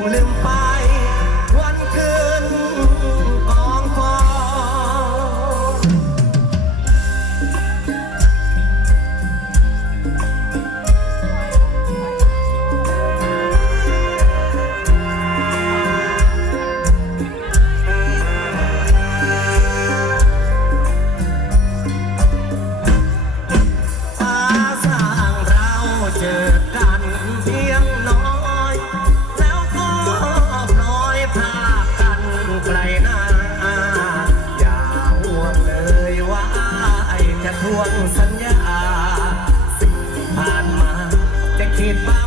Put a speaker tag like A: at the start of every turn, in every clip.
A: งลืมไป วงสัญญาสิ่งผ่านมาจะคิดบ้า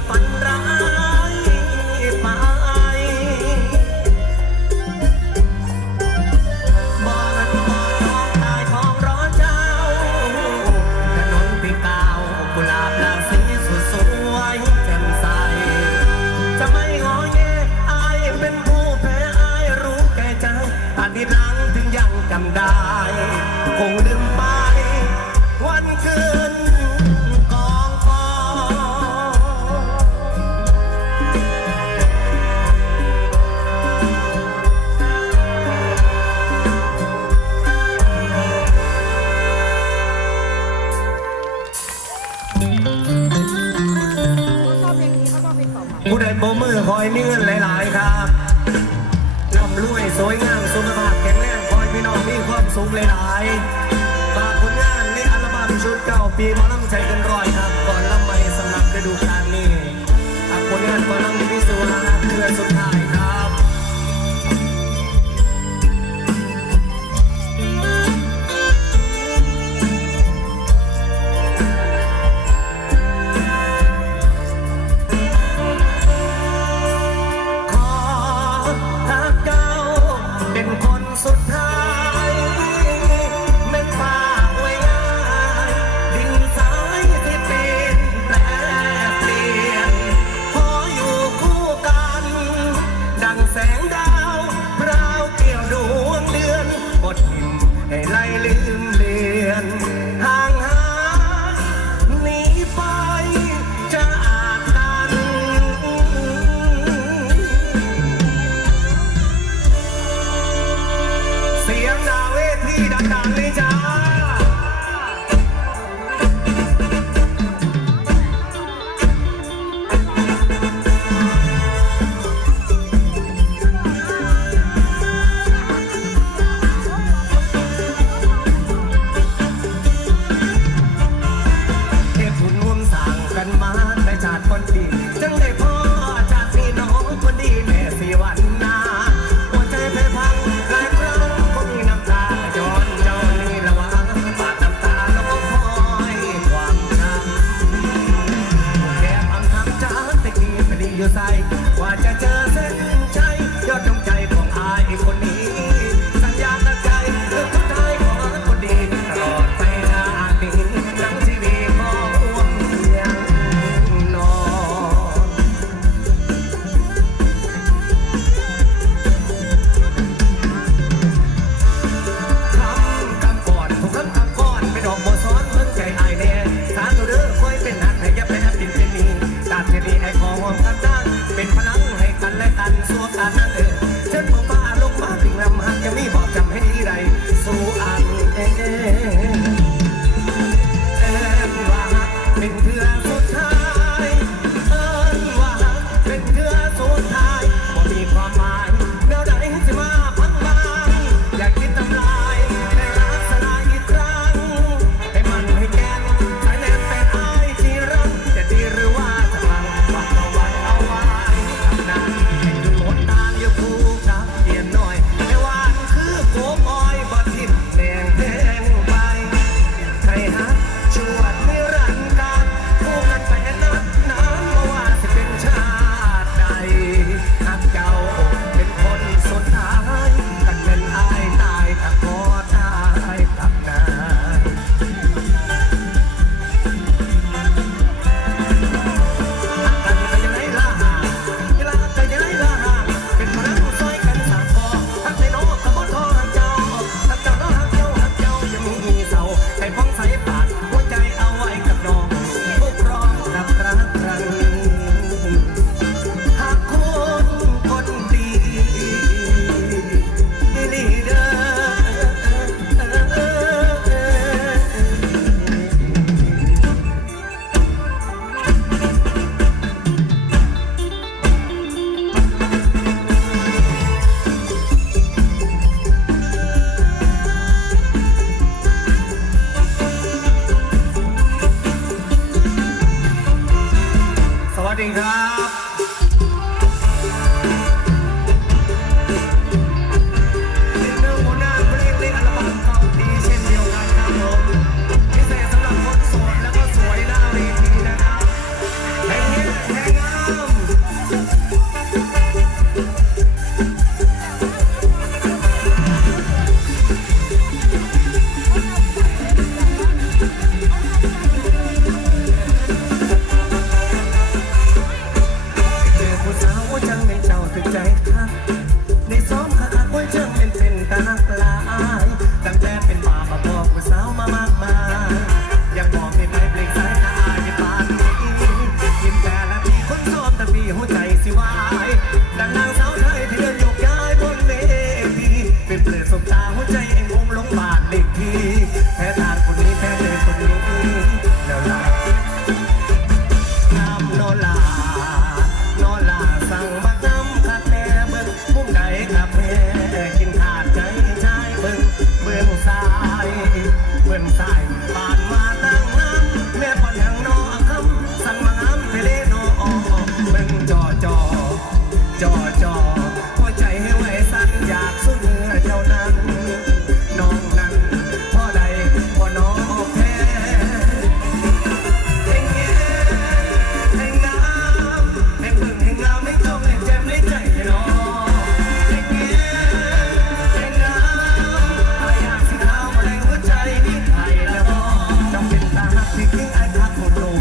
A: สุ
B: ข
A: หลายๆฝากผลงานในอัลบั้มชุดเก่าปีมอลำใจกันร่อยครับ ก่อนละใหม่สำหรับฤดูกาลนี้ฝากผลงานมอลำพิสูจน์นะครับเพื่อสุด 哪里找 your side.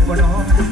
A: บ่น้อง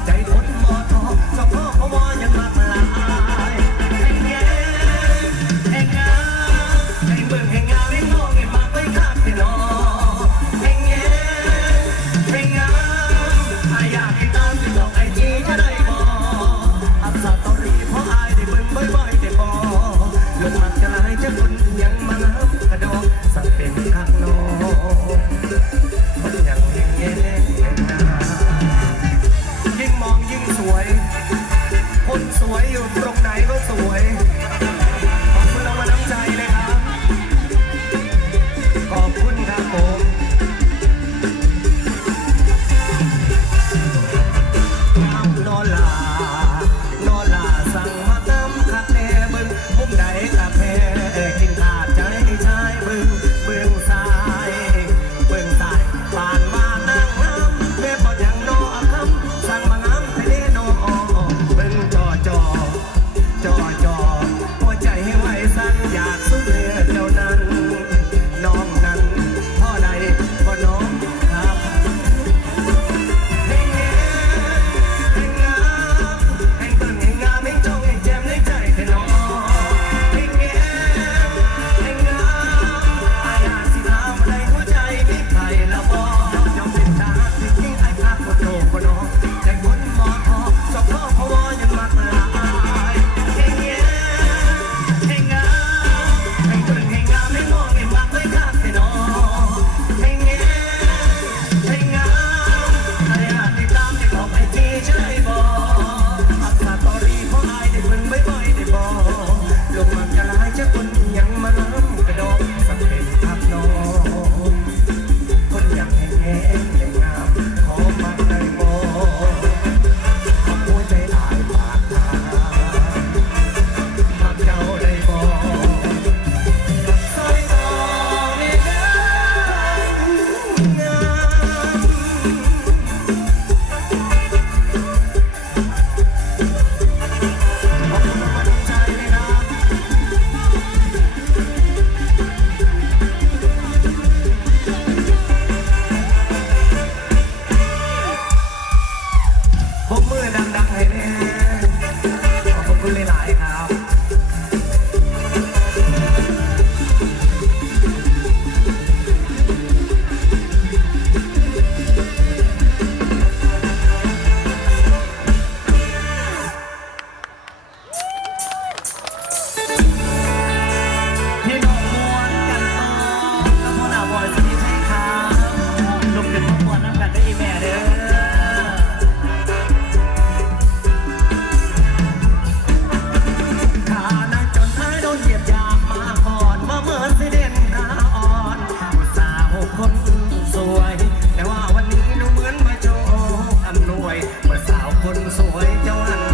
A: around.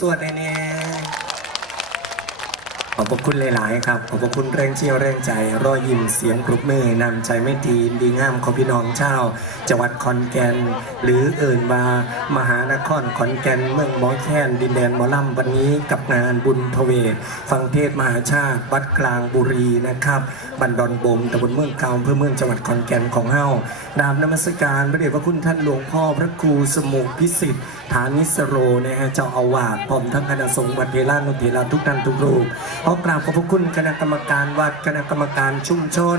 A: สวดๆแน่ๆขอบพรคุณหลาย ๆ ครับ ขอบพรคุณแรงเชียร์แรงใจ รอยยิ้มเสียงกรุบมือนำใจไม่ดีดีงามของพี่น้องชาวจังหวัดคอนแกนหรือเอื่นมามหานครขอนแกนเมืองหมอแคนดินแดนหมอลำวันนี้กับงานบุญพเวฟังเทศมหาชาติวัดกลางบุรีนะครับ บันดอนบมตำบลเมืองเก่าอำเพื่อเมืองจังหวัดขอนแก่นของเฮานามนมัสการพระเดชพระคุณท่านหลวงพ่อพระครูสมุพิสิทธิ์ฐานิสโรนะฮะเจ้าอาวาสพร้อมทั้งคณะสงฆ์วัดเทรานุเทราทุกท่านทุกรูปขอกราบขอบพระคุณคณะกรรมการวัดคณะกรรมการชุมชน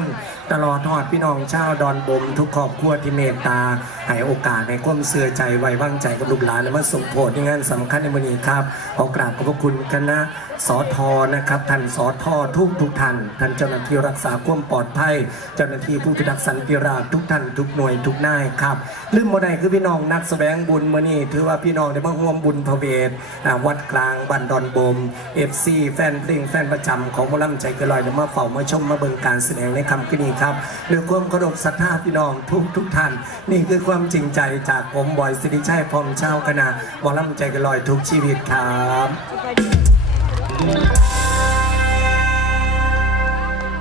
A: ตลอดทอดพี่น้องชาวดอนบม ทุกครอบครัวที่เมตตาให้โอกาสในความเสื่อใจไว้วางใจกับลูกหลานและมาส่งโพธิในงานสำคัญในวันนี้ครับขอกราบขอบพระคุณคณะ สอทอนะครับท่านสอทอทุกทุกท่านท่านเจ้าหน้าที่รักษาความปลอดภัย เจ้าหน้าที่ผู้พิทักษ์สันติราษฎร์ทุกท่านทุกหน่วยทุกนายครับลืมบ่ได้คือพี่น้องนักแสวงบุญมื้อนี้ถือว่าพี่น้องได้มาร่วมบุญพระเวทวัดกลางบ้านดอนบม FC แฟนเพลงแฟนประจำของหมอลำใจเกนลอยได้มาเฝ้ามาชมมาเบิ่งการแสดงในคำคืนนี้ครับด้วยความเคารพศรัทธาพี่น้องทุกทุกท่าน นี่คือความจริงใจจากผมบอยสิริชัยพร้อมเช่าคณะหมอลำใจเกนลอยทุกชีวิตครับ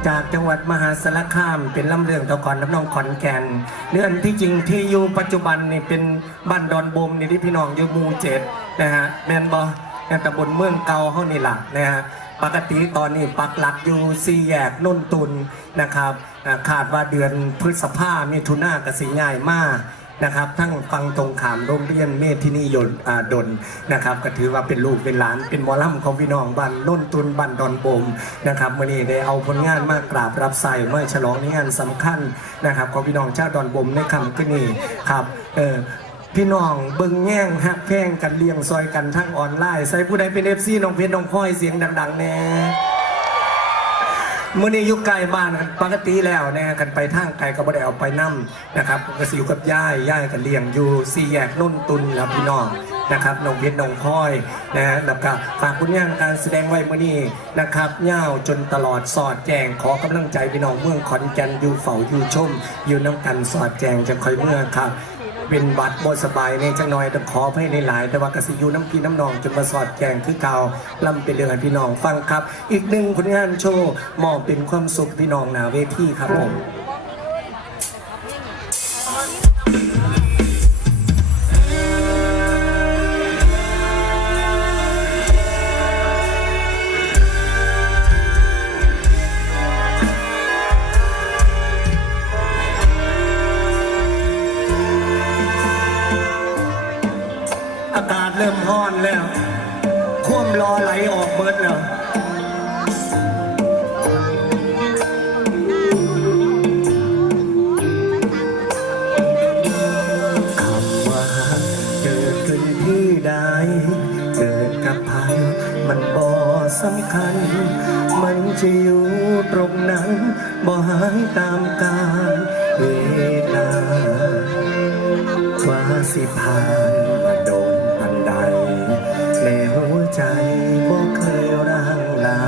A: จากจังหวัดมหาสารคามเป็นลำเรื่องตะกอนน้ำนองขอนแก่นเรื่องที่จริงที่อยู่ปัจจุบันนี่เป็นบ้านดอนบมนี่ที่พี่น้องอยู่หมู่เจ็ดนะฮะแมนบอในตำบลเมืองเก่าเฮานี่แหลักนะฮะปกติตอนนี้ปักหลักอยู่สี่แยกนุ่นตุนนะครับอ่าคาดว่าเดือนพฤษภามิถุนากสิง่ายมาก นะครับ ทั้งฟังตรงขามโรงเรียนเมธินิยนอ่าดนนะครับ ก็ถือว่าเป็นลูกเป็นหลาน เป็นมอลำของพี่น้องบ้านโน่นตุนบ้านดอนบมนะครับวันนี้ได้เอาผลงานมากราบรับใส่เมื่อฉลองในงานสำคัญนะครับของพี่น้องชาวดอนบมในคำขึ้นนี้ครับเออพี่น้องเบิ่งแง่งฮักแพงกันเลี้ยงซอยกันทั้งออนไลน์ใส่ผู้ใดเป็นเอฟซีน้องเพชรน้องพลอยเสียงดัง ๆแน่ มื่อนี้อยู่ไกลบ้านปกติแล้วนะฮะกันไปทางไกลก็บ่ได้เอาไปนํนะครับก็สิอยู่กับย่ายย่ายกันเลี้ยงอยู่สี่แยกนุ่นตุนครับพี่น้องนะครับน้องเบียนน้องพลอยนะฮะแล้วก็ฝากคุณงานการแสดงไว้มื่อนี้นะครับย่าจนตลอดสอดแจงขอกำลังใจพี่น้องเมืองขอนแก่นอยู่เฝ้าอยู่ชม อยู่น้ำกันสอดแจงจะคอยเมื่อครับ เป็นบัตรบสบายในจังน้อยแต่ขอให้ในหลายๆแต่ว่ากสิยูน้ำพีน้ำนองจนมาสอดแกงคือเก่าลำเป็นเรื่องให้พี่น้องฟังครับ อีกหนึ่งผลงานโชว์มอบเป็นความสุขพี่น้องหนาเวทีครับผม ว่าสิผ่านมาโดนอันใดในหัวใจบ่เคยร่างลา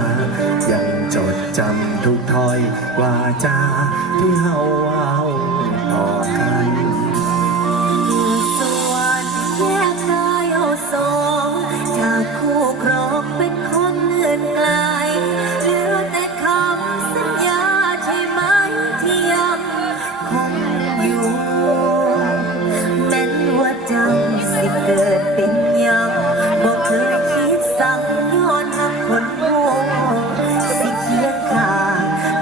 A: ยังจดจำทุกถ้อยว่าจาที่เฮาเอาต่อกัน